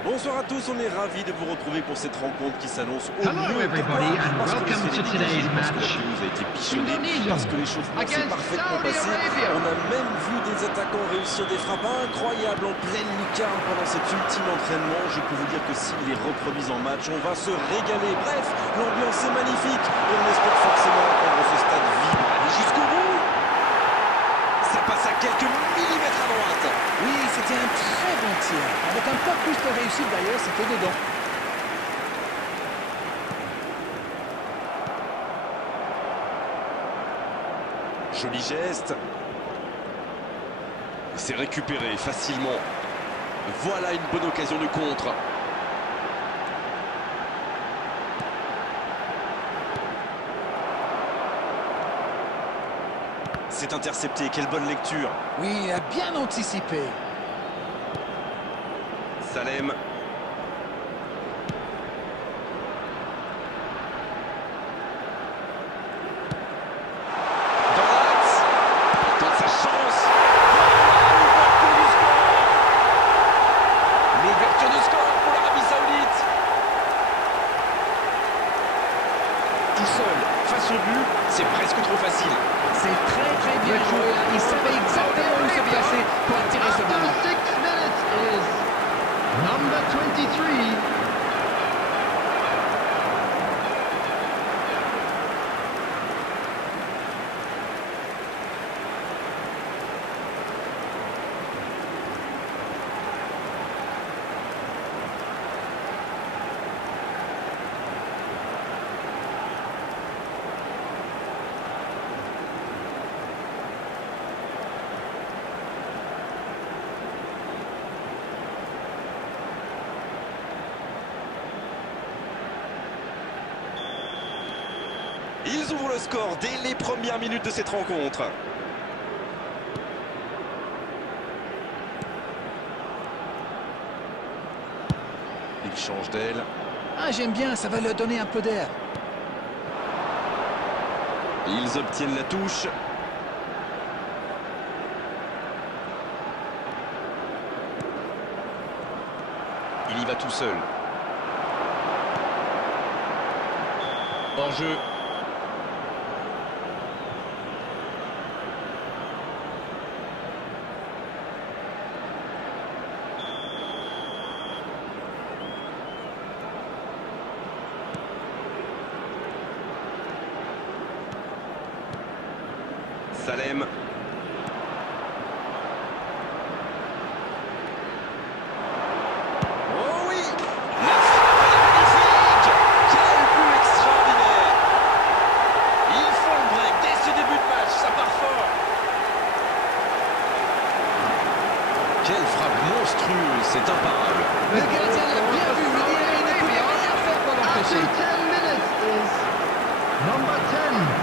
Bonsoir à tous, on est ravis de vous retrouver pour cette rencontre qui s'annonce au Hello mieux. everybody and Parce que le welcome ciel to est dégagé, today's parce que la match. pelouse a été bichonnée, Indonesia parce que l'échauffement s'est against parfaitement Saudi passé. Arabia. On a même vu des attaquants réussir des frappes incroyables en pleine lucarne pendant cet ultime entraînement. Je peux vous dire que s'il est reproduit en match, on va se régaler. Bref, l'ambiance est magnifique et on espère forcément entendre ce stade vibre. Allez jusqu'au bout. Ça passe à quelques millimètres à droite. Oui, c'était un très bon tir. Avec un peu plus de réussite d'ailleurs, c'était dedans. Joli geste. C'est récupéré facilement. Voilà une bonne occasion de contre. C'est intercepté, quelle bonne lecture. Oui, il a bien anticipé. Salem. Dans l'axe. Il tente sa chance. L'ouverture du score. L'ouverture du score pour l'Arabie Saoudite. Tout seul, face au but, c'est presque trop facile. C'est très bien joué. Il savait exactement où se placer pour attirer ce ballon. After 6 minutes is number 23. Ils ouvrent le score dès les premières minutes de cette rencontre. Il change d'aile. Ah, j'aime bien, ça va leur donner un peu d'air. Ils obtiennent la touche. Il y va tout seul. Hors jeu. Salem. Oh oui! La frappe est magnifique! Quel but extraordinaire! Ils font le break dès ce début de match, ça part fort! Quelle frappe monstrueuse, c'est imparable! Le gardien l'a bien vu, mais il ne pouvait rien faire pour After l'empêcher. 10 minutes is number 10.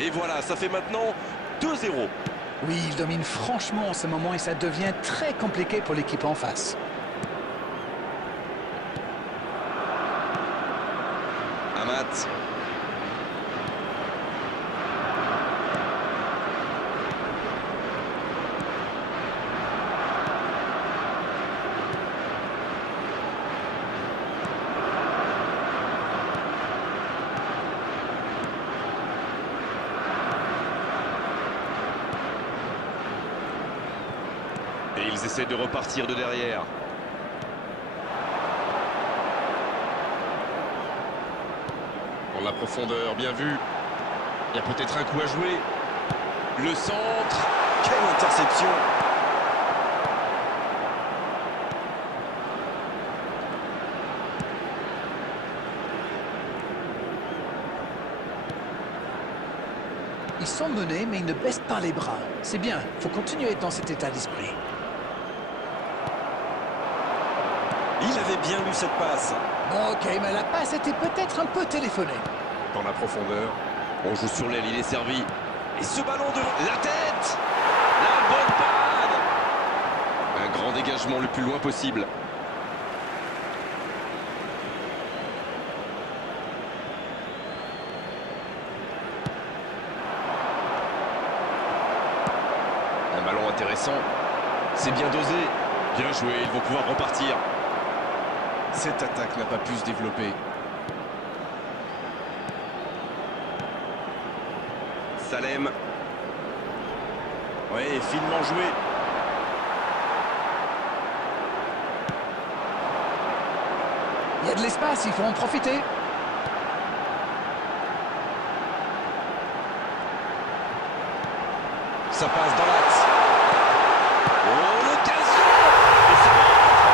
Et voilà, ça fait maintenant 2-0. Oui, il domine franchement en ce moment et ça devient très compliqué pour l'équipe en face. Amat. Et ils essaient de repartir de derrière. Pour la profondeur, bien vu. Il y a peut-être un coup à jouer. Le centre. Quelle interception! Ils sont menés, mais ils ne baissent pas les bras. C'est bien, il faut continuer dans cet état d'esprit. bien lu cette passe. Ok, mais la passe était peut-être un peu téléphonée. Dans la profondeur. On joue sur l'aile, il est servi. Et ce ballon de La tête! La bonne parade! Un grand dégagement le plus loin possible. Un ballon intéressant. C'est bien dosé. Bien joué, ils vont pouvoir repartir. Cette attaque n'a pas pu se développer. Salem. Ouais, finement joué. Il y a de l'espace, il faut en profiter. Ça passe dans l'axe. Oh, l'occasion! Et ça rentre!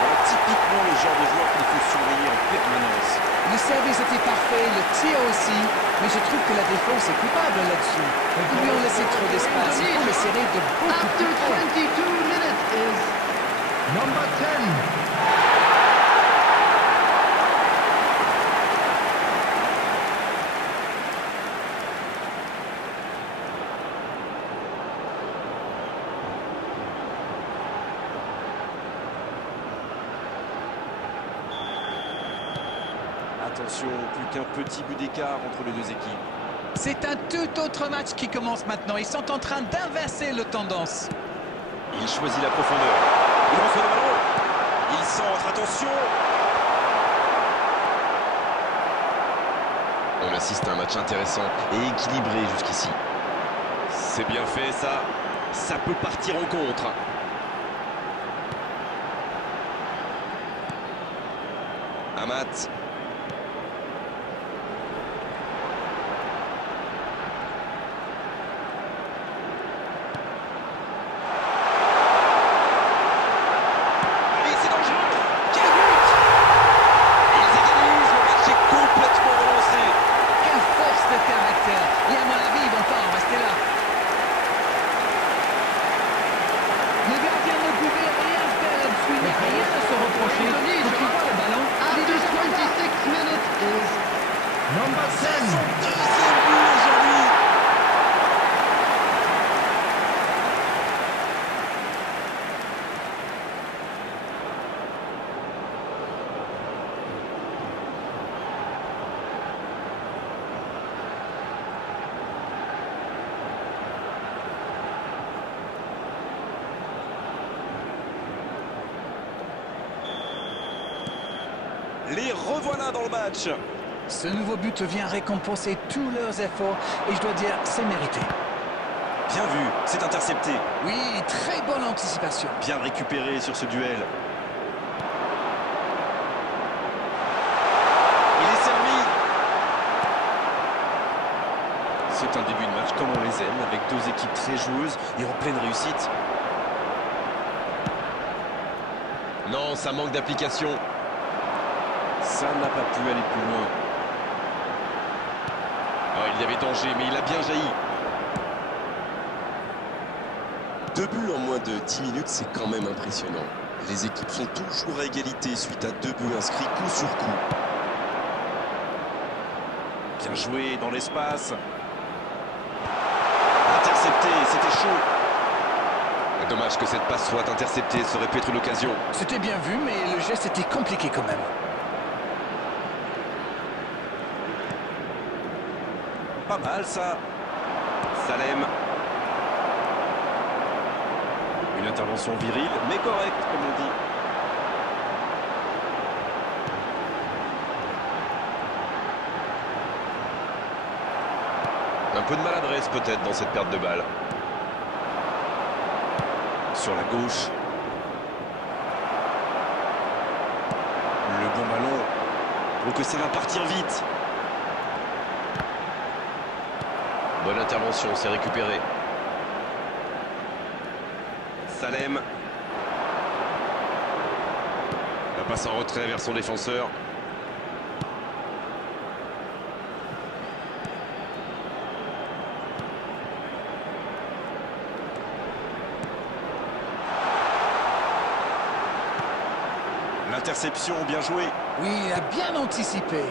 Voilà, typiquement le genre de joueur qu'il faut surveiller en permanence. Le service était parfait, le tir aussi, mais je trouve que la défense est coupable là-dessus. Ils lui ont laissé trop d'espace, il faut le serrer de beaucoup After plus près. 22 minutes is number 10. Attention, plus qu'un petit but d'écart entre les deux équipes. C'est un tout autre match qui commence maintenant. Ils sont en train d'inverser le tendance. Il choisit la profondeur. Il reçoit le ballon. Il centre, attention. On assiste à un match intéressant et équilibré jusqu'ici. C'est bien fait ça. Ça peut partir en contre. Amat. Allez, c'est dangereux. Quel but! Ils égalisent, le match est complètement relancé. Quelle force de caractère. Et à mon avis, ils vont pas en rester là. Le gardien ne pouvait rien faire là-dessus. Il n'y a rien à se reprocher. Quand il voit le ballon, il est After déjà pas là. 26 minutes is number 10. Son deuxième but aujourd'hui. Les revoilà dans le match. Ce nouveau but vient récompenser tous leurs efforts et je dois dire, c'est mérité. Bien vu, c'est intercepté. Oui, très bonne anticipation. Bien récupéré sur ce duel. Il est servi. C'est un début de match comme on les aime, avec deux équipes très joueuses et en pleine réussite. Non, ça manque d'application. Ça n'a pas pu aller plus loin. Ah, il y avait danger, mais il a bien jailli. 2 buts en moins de 10 minutes, c'est quand même impressionnant. Les équipes sont toujours à égalité suite à 2 buts inscrits coup sur coup. Bien joué dans l'espace. Intercepté, c'était chaud. Dommage que cette passe soit interceptée, ça aurait pu être l'occasion. C'était bien vu, mais le geste était compliqué quand même. Pas mal ça. Salem. Une intervention virile, mais correcte, comme on dit. Un peu de maladresse peut-être dans cette perte de balle. Sur la gauche. Le bon ballon. Oh, que ça va partir vite. Bonne intervention, c'est récupéré. Salem. La passe en retrait vers son défenseur. Interception, bien joué. Oui, il a bien anticipé.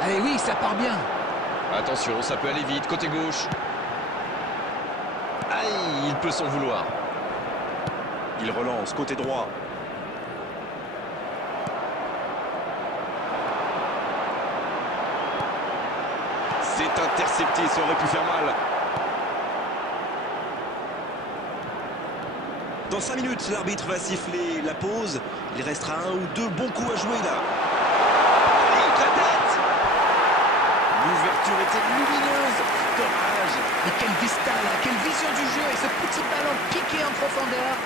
Allez, oui, ça part bien. Attention, ça peut aller vite, côté gauche. Aïe, il peut s'en vouloir. Il relance, côté droit. C'est intercepté, ça aurait pu faire mal. Dans 5 minutes, l'arbitre va siffler la pause. Il restera un ou deux bons coups à jouer là. Allez, la tête. L'ouverture était lumineuse. Dommage. Mais quelle vista là, quelle vision du jeu et ce petit ballon piqué en profondeur.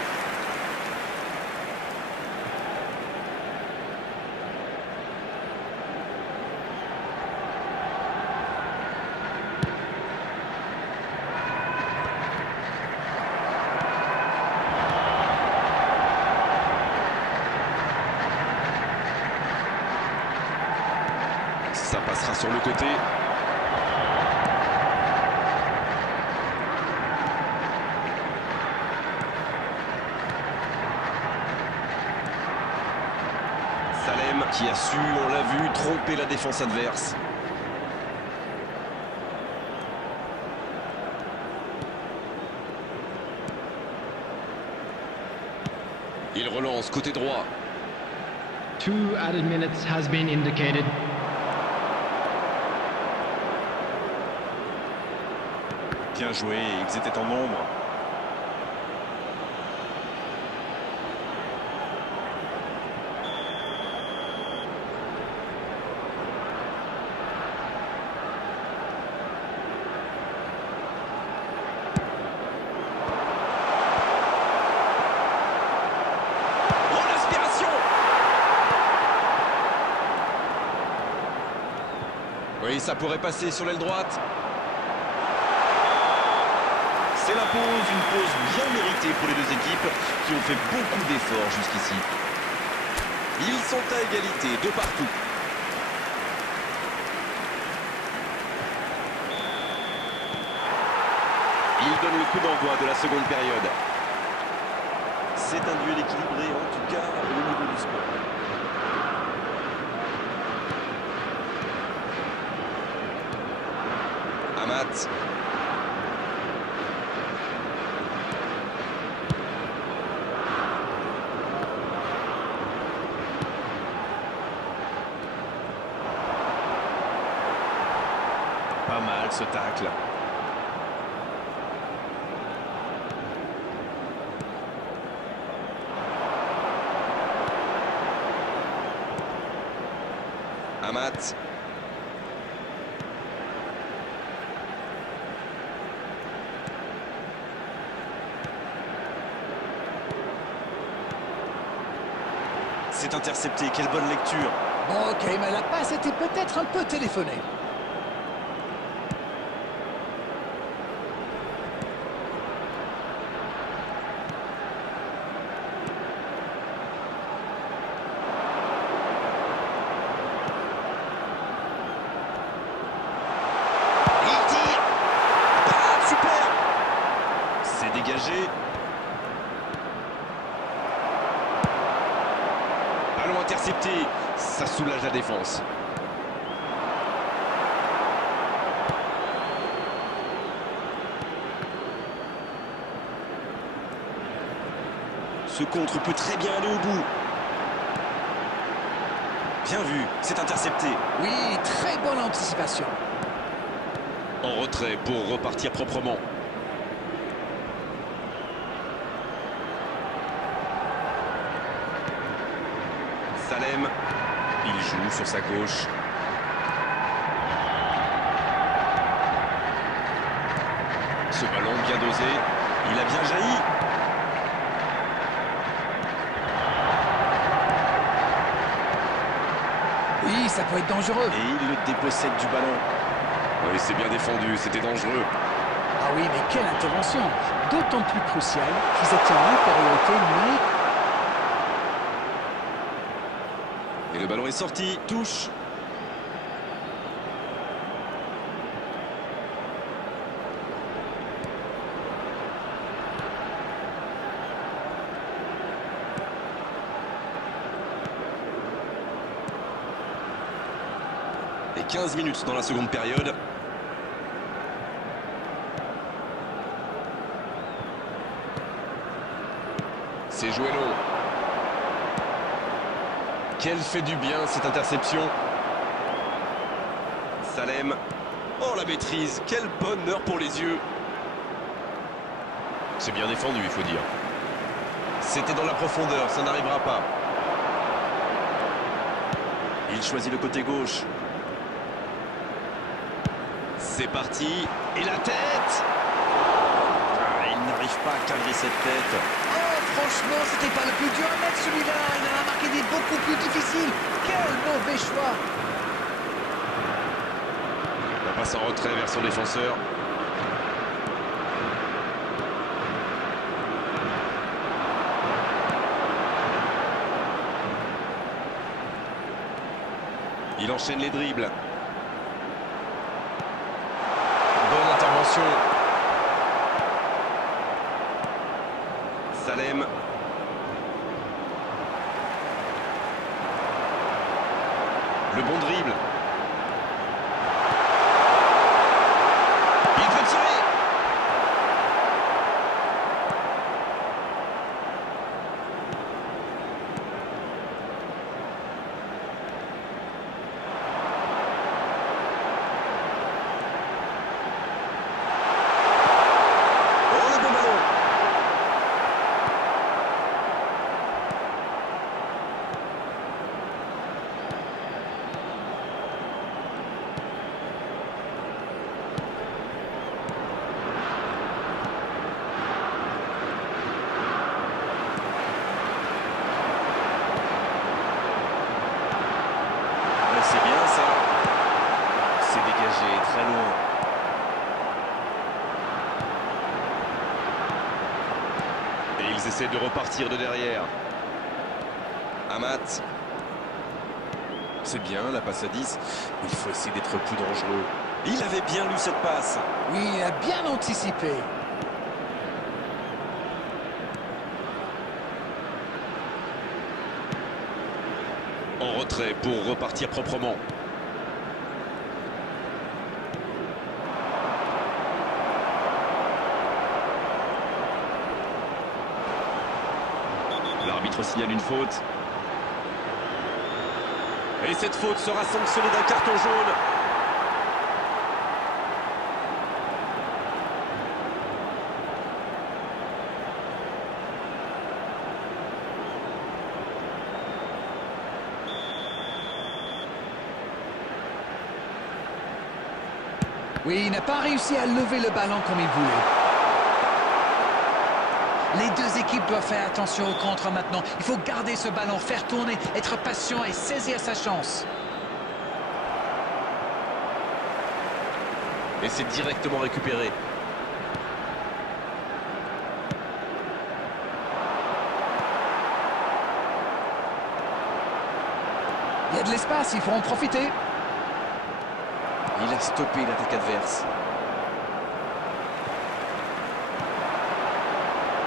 Ça passera sur le côté. Salem qui a su, on l'a vu, tromper la défense adverse. Il relance côté droit. 2 added minutes has been indicated. Bien joué, ils étaient en nombre. Oh, l'inspiration! Oui, ça pourrait passer sur l'aile droite. C'est la pause, une pause bien méritée pour les deux équipes qui ont fait beaucoup d'efforts jusqu'ici. Ils sont à égalité de partout. Il donne le coup d'envoi de la seconde période. C'est un duel équilibré, en tout cas au niveau du score. Amat. Pas mal ce tacle. Amat. C'est intercepté, quelle bonne lecture. Bon, ok, mais la passe était peut-être un peu téléphonée. Il tire. Ah, super. C'est dégagé. Ballon intercepté. Ça soulage la défense. Ce contre peut très bien aller au bout. Bien vu, c'est intercepté. Oui, très bonne anticipation. En retrait pour repartir proprement. Salem, il joue sur sa gauche. Ce ballon bien dosé. Il a bien jailli. Oui, ça peut être dangereux. Et il le dépossède du ballon. Oui, c'est bien défendu, c'était dangereux. Ah oui, mais quelle intervention. D'autant plus cruciale qu'ils étaient en infériorité numérique. Et le ballon est sorti, touche. 15 minutes dans la seconde période. C'est joué long. Quelle fait du bien cette interception. Salem. Oh la maîtrise, quel bonheur pour les yeux. C'est bien défendu, il faut dire. C'était dans la profondeur, ça n'arrivera pas. Il choisit le côté gauche. C'est parti. Et la tête. Il n'arrive pas à cadrer cette tête. Oh, franchement, c'était pas le plus dur à mettre celui-là. Il en a marqué des beaucoup plus difficiles. Quel mauvais choix. La passe en retrait vers son défenseur. Il enchaîne les dribbles. Bonne intervention. Salem. Le bon dribble. Il peut tirer. Oh, le bon ballon. Ouais, c'est bien ça. C'est dégagé très loin. Et ils essaient de repartir de derrière. Amat. C'est bien la passe à 10. Il faut essayer d'être plus dangereux. Il avait bien lu cette passe. Oui, il a bien anticipé. En retrait pour repartir proprement. L'arbitre signale une faute. Et cette faute sera sanctionnée d'un carton jaune. Oui, il n'a pas réussi à lever le ballon comme il voulait. Les deux équipes doivent faire attention au contre maintenant. Il faut garder ce ballon, faire tourner, être patient et saisir sa chance. Et c'est directement récupéré. Il y a de l'espace, il faut en profiter. Il a stoppé l'attaque adverse.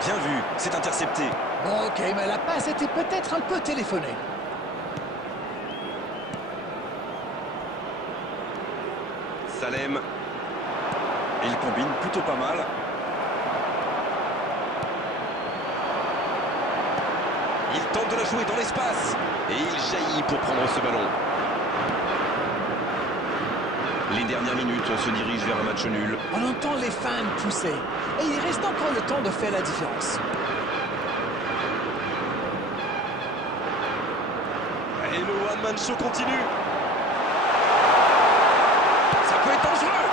Bien vu, c'est intercepté. Bon, ok, mais la passe était peut-être un peu téléphonée. Salem. Il combine plutôt pas mal. Il tente de la jouer dans l'espace. Et il jaillit pour prendre ce ballon. Les dernières minutes se dirigent vers un match nul. On entend les fans pousser. Et il reste encore le temps de faire la différence. Et le one-man show continue. Ça peut être dangereux.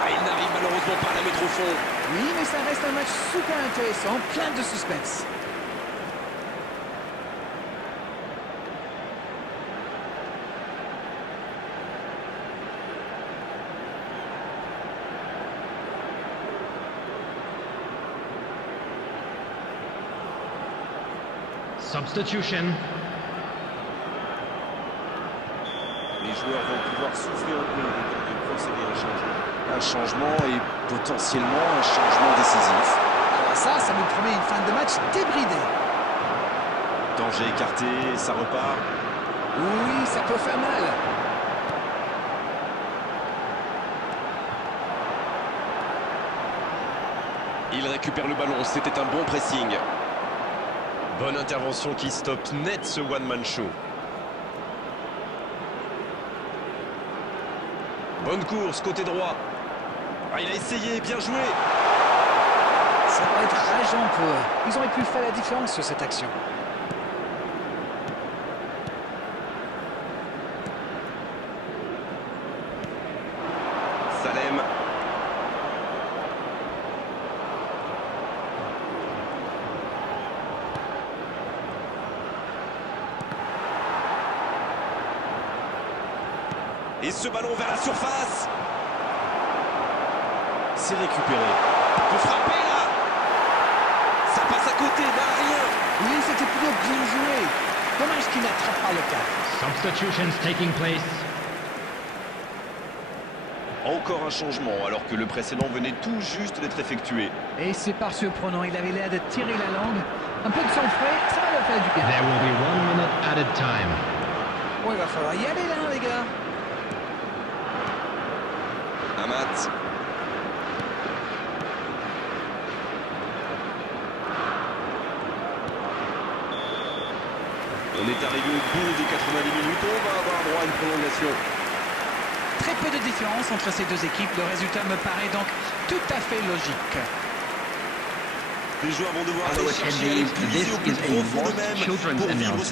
Ah, il n'arrive malheureusement pas à la mettre au fond. Oui, mais ça reste un match super intéressant, plein de suspense. Substitution. Les joueurs vont pouvoir souffler un peu de procéder à un changement. Un changement et potentiellement un changement décisif. Alors ça nous promet une fin de match débridée. Danger écarté, ça repart. Oui, ça peut faire mal. Il récupère le ballon, c'était un bon pressing. Bonne intervention qui stoppe net ce one-man show. Bonne course, côté droit. Ah, il a essayé, bien joué. Ça va être rageant pour eux. Ils auraient pu faire la différence sur cette action. Salem. Et ce ballon vers la surface. C'est récupéré. Il peut frapper là. Ça passe à côté, n'a rien. Oui, c'était plutôt bien joué. Dommage qu'il n'attrape pas le cap. Substitutions taking place. Encore un changement alors que le précédent venait tout juste d'être effectué. Et c'est pas surprenant, il avait l'air de tirer la langue. Un peu de sang frais, ça va leur faire du bien. There will be 1 minute added time. Bon, il va falloir y aller là, les gars. Amat. On est arrivé au bout des 90 minutes, on va avoir droit à une prolongation. Très peu de différence entre ces deux équipes. Le résultat me paraît donc tout à fait logique. Les joueurs vont devoir Hello aller chercher à aller attendees, puiser this au plus is a profond Voss d'eux-mêmes Children's pour vivre ces